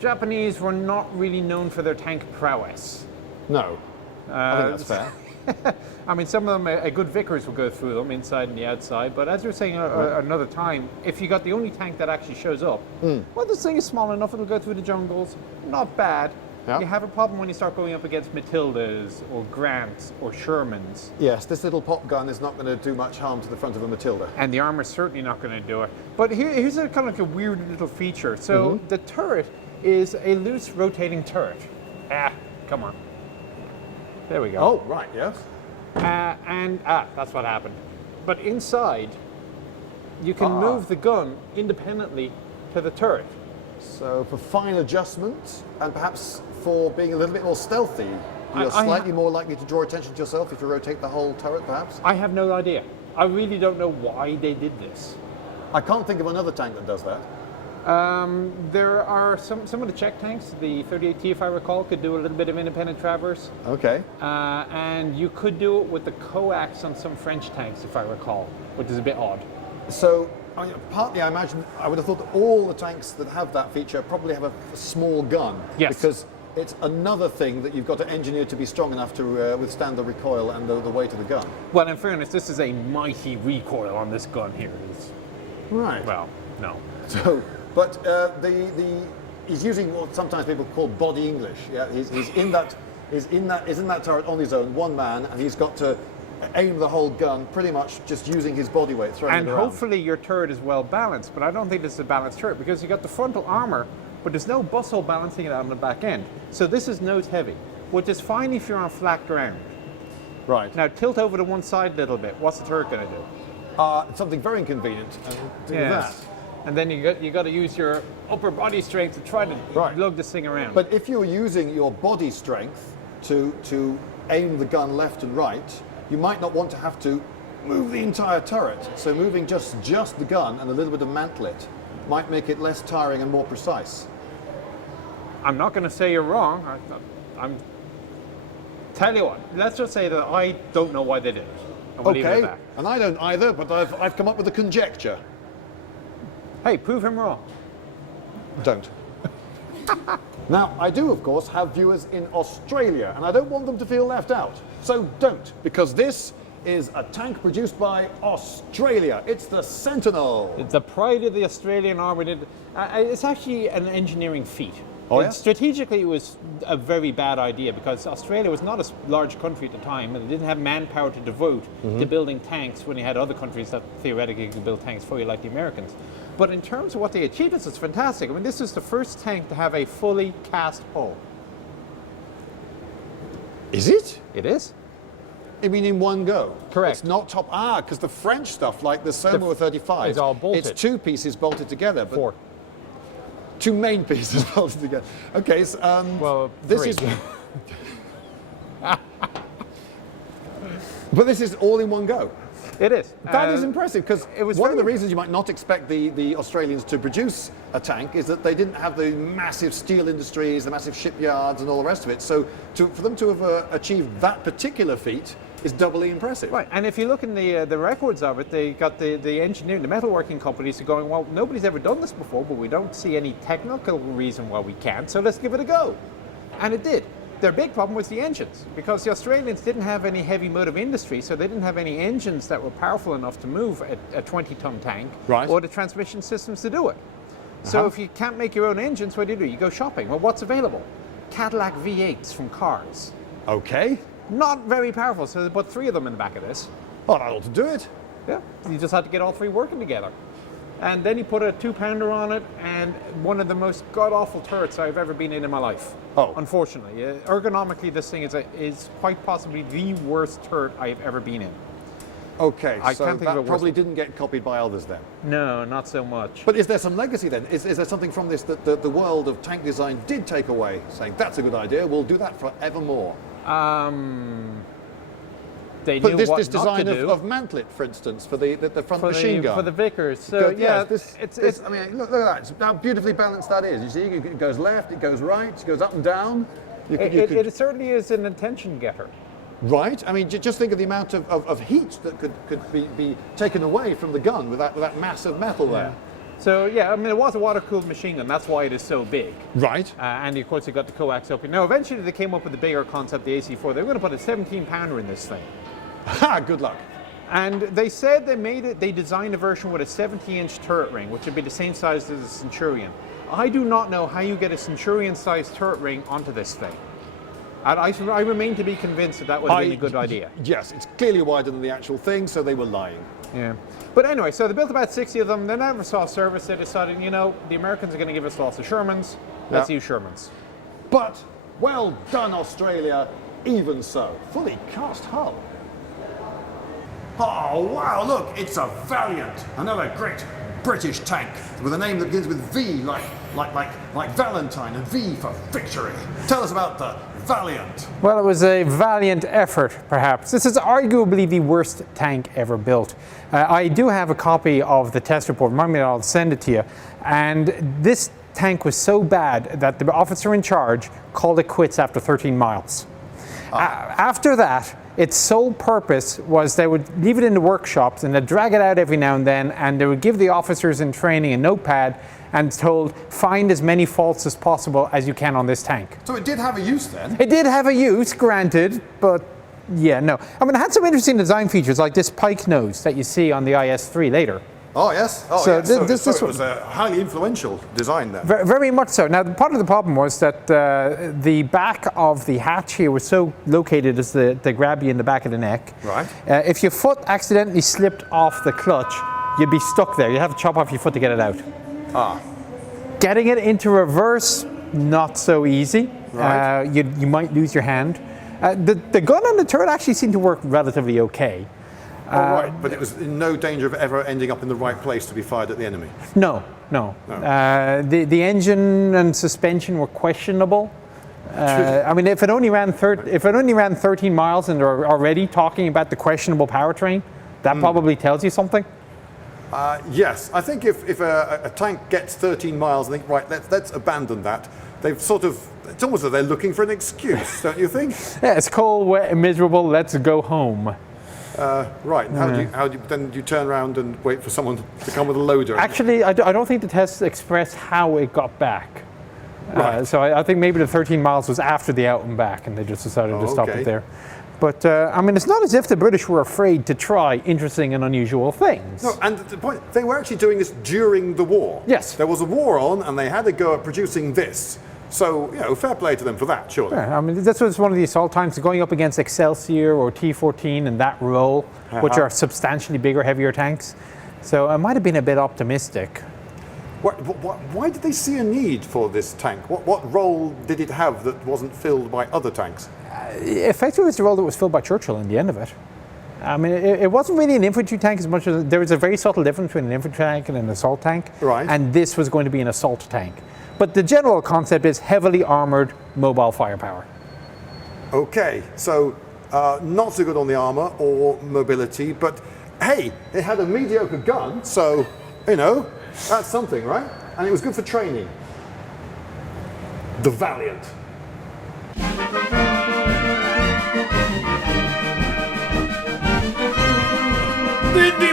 Japanese were not really known for their tank prowess. No. I think that's fair. I mean, some of them, a good Vickers will go through them, inside and the outside. But as you were saying another time, if you got the only tank that actually shows up, well, this thing is small enough, it'll go through the jungles. Not bad. Yeah. You have a problem when you start going up against Matildas or Grants or Shermans. Yes, this little pop gun is not going to do much harm to the front of a Matilda. And the armor's certainly not going to do it. But here's a kind of like a weird little feature. So the turret is a loose rotating turret. Come on. There we go. Oh, right, yes. That's what happened. But inside, you can move the gun independently to the turret. So for fine adjustments, and perhaps for being a little bit more stealthy, you're slightly more likely to draw attention to yourself if you rotate the whole turret, perhaps? I have no idea. I really don't know why they did this. I can't think of another tank that does that. There are some of the Czech tanks, the 38T, if I recall, could do a little bit of independent traverse. Okay. And you could do it with the coax on some French tanks, if I recall, which is a bit odd. So, partly I imagine, I would have thought that all the tanks that have that feature probably have a small gun. Yes. Because it's another thing that you've got to engineer to be strong enough to withstand the recoil and the weight of the gun. Well, in fairness, this is a mighty recoil on this gun here. Right. Well, no. So, but he's using what sometimes people call body English. Yeah, he's in that turret on his own, one man, and he's got to aim the whole gun pretty much just using his body weight, throwing it around. And hopefully your turret is well balanced, but I don't think this is a balanced turret because you got the frontal armor, but there's no bustle balancing it out on the back end. So this is nose heavy, which is fine if you're on flat ground. Right. Now tilt over to one side a little bit. What's the turret going to do? Something very inconvenient to do that. And then you got to use your upper body strength to try to lug this thing around. But if you're using your body strength to aim the gun left and right, you might not want to have to move the entire turret. So moving just the gun and a little bit of mantlet might make it less tiring and more precise. I'm not going to say you're wrong. I'm tell you what. Let's just say that I don't know why they did it. And we'll leave it at that. And I don't either, but I've come up with a conjecture. Hey, prove him wrong. Don't. Now, I do, of course, have viewers in Australia, and I don't want them to feel left out. So don't, because this is a tank produced by Australia. It's the Sentinel. It's the pride of the Australian Army. It's actually an engineering feat. Oh, yeah? Strategically, it was a very bad idea because Australia was not a large country at the time, and they didn't have manpower to devote to building tanks when you had other countries that theoretically could build tanks for you, like the Americans. But in terms of what they achieved, it's fantastic. I mean, this is the first tank to have a fully cast hull. Is it? It is. I mean, in one go? Correct. It's not top... because the French stuff, like the Soma 35... It's all bolted. It's two pieces bolted together. But Four. Two main pieces bolted together. Okay, so, well, this three. is... But this is all in one go. It is. That is impressive, because one of the very... reasons you might not expect the Australians to produce a tank is that they didn't have the massive steel industries, the massive shipyards and all the rest of it. So for them to have achieved that particular feat is doubly impressive. Right, and if you look in the records of it, they got the engineering, the metalworking companies are going, well, nobody's ever done this before, but we don't see any technical reason why we can't, so let's give it a go. And it did. Their big problem was the engines, because the Australians didn't have any heavy motive industry, so they didn't have any engines that were powerful enough to move a 20-ton tank, or the transmission systems to do it. So if you can't make your own engines, what do? You go shopping. Well, what's available? Cadillac V8s from Cars. Okay. Not very powerful, so they put three of them in the back of this. Oh, that ought to do it. Yeah, you just had to get all three working together. And then he put a 2-pounder on it, and one of the most god-awful turrets I've ever been in my life. Oh. Unfortunately. Ergonomically, this thing is quite possibly the worst turret I've ever been in. Okay, I so can't think of that it probably didn't get copied by others then. No, not so much. But is there some legacy then? Is there something from this that the world of tank design did take away, saying, that's a good idea, we'll do that forevermore? They but knew this what design not to do. of mantlet, for instance, for the front machine gun. For the Vickers. So I mean, look at that. It's how beautifully balanced that is. You see, it goes left, it goes right, it goes up and down. It certainly is an attention getter. Right. I mean, just think of the amount of heat that could be taken away from the gun with that mass of metal there. So yeah, I mean, it was a water-cooled machine gun. That's why it is so big. Right. And of course, you got the coax up here. Now, eventually, they came up with the bigger concept, the AC4. They were going to put a 17-pounder in this thing. Ha! Good luck. And they said they designed a version with a 70-inch turret ring, which would be the same size as a Centurion. I do not know how you get a Centurion-sized turret ring onto this thing. And I remain to be convinced that would have been a good idea. Yes, it's clearly wider than the actual thing, so they were lying. Yeah. But anyway, so they built about 60 of them. They never saw service. They decided, you know, the Americans are going to give us lots of Shermans. Let's use Shermans. But, well done, Australia, even so. Fully cast hull. Oh, wow, look, it's a Valiant. Another great British tank with a name that begins with V, like Valentine, and V for victory. Tell us about the Valiant. Well, it was a valiant effort, perhaps. This is arguably the worst tank ever built. I do have a copy of the test report. Remind me, I'll send it to you. And this tank was so bad that the officer in charge called it quits after 13 miles. After that, its sole purpose was they would leave it in the workshops and they'd drag it out every now and then, and they would give the officers in training a notepad and told, find as many faults as possible as you can on this tank. So it did have a use then? It did have a use, granted, but yeah, no. I mean, it had some interesting design features like this pike nose that you see on the IS-3 later. Oh, yes. Oh, So yeah. this it was a highly influential design then. Very much so. Now, part of the problem was that the back of the hatch here was so located as to grab you in the back of the neck. Right. If your foot accidentally slipped off the clutch, you'd be stuck there. You'd have to chop off your foot to get it out. Getting it into reverse, not so easy. Right. You might lose your hand. The gun and the turret actually seemed to work relatively okay. Right, but it was in no danger of ever ending up in the right place to be fired at the enemy. No. The engine and suspension were questionable. I mean, if it only ran 13 miles and they're already talking about the questionable powertrain, that probably tells you something. Yes, I think if a tank gets 13 miles and think, right, let's abandon that, they've sort of, it's almost as though they're looking for an excuse, don't you think? Yeah, it's cold, wet, and miserable. Let's go home. Right. How do you turn around and wait for someone to come with a loader? Actually, I don't think the tests express how it got back. Right. So I think maybe the 13 miles was after the out and back, and they just decided to stop it there. But I mean, it's not as if the British were afraid to try interesting and unusual things. No, and the point, they were actually doing this during the war. Yes. There was a war on, and they had to go at producing this. So, you know, fair play to them for that, surely. Yeah, I mean, this was one of the assault tanks going up against Excelsior or T-14 in that role, which are substantially bigger, heavier tanks. So it might have been a bit optimistic. Why did they see a need for this tank? What role did it have that wasn't filled by other tanks? Effectively, it's the role that was filled by Churchill in the end of it. I mean, it wasn't really an infantry tank as much as there was a very subtle difference between an infantry tank and an assault tank. Right. And this was going to be an assault tank. But the general concept is heavily armored mobile firepower. Okay, so not so good on the armor or mobility, but hey, it had a mediocre gun, so, you know, that's something, right? And it was good for training. The Valiant. The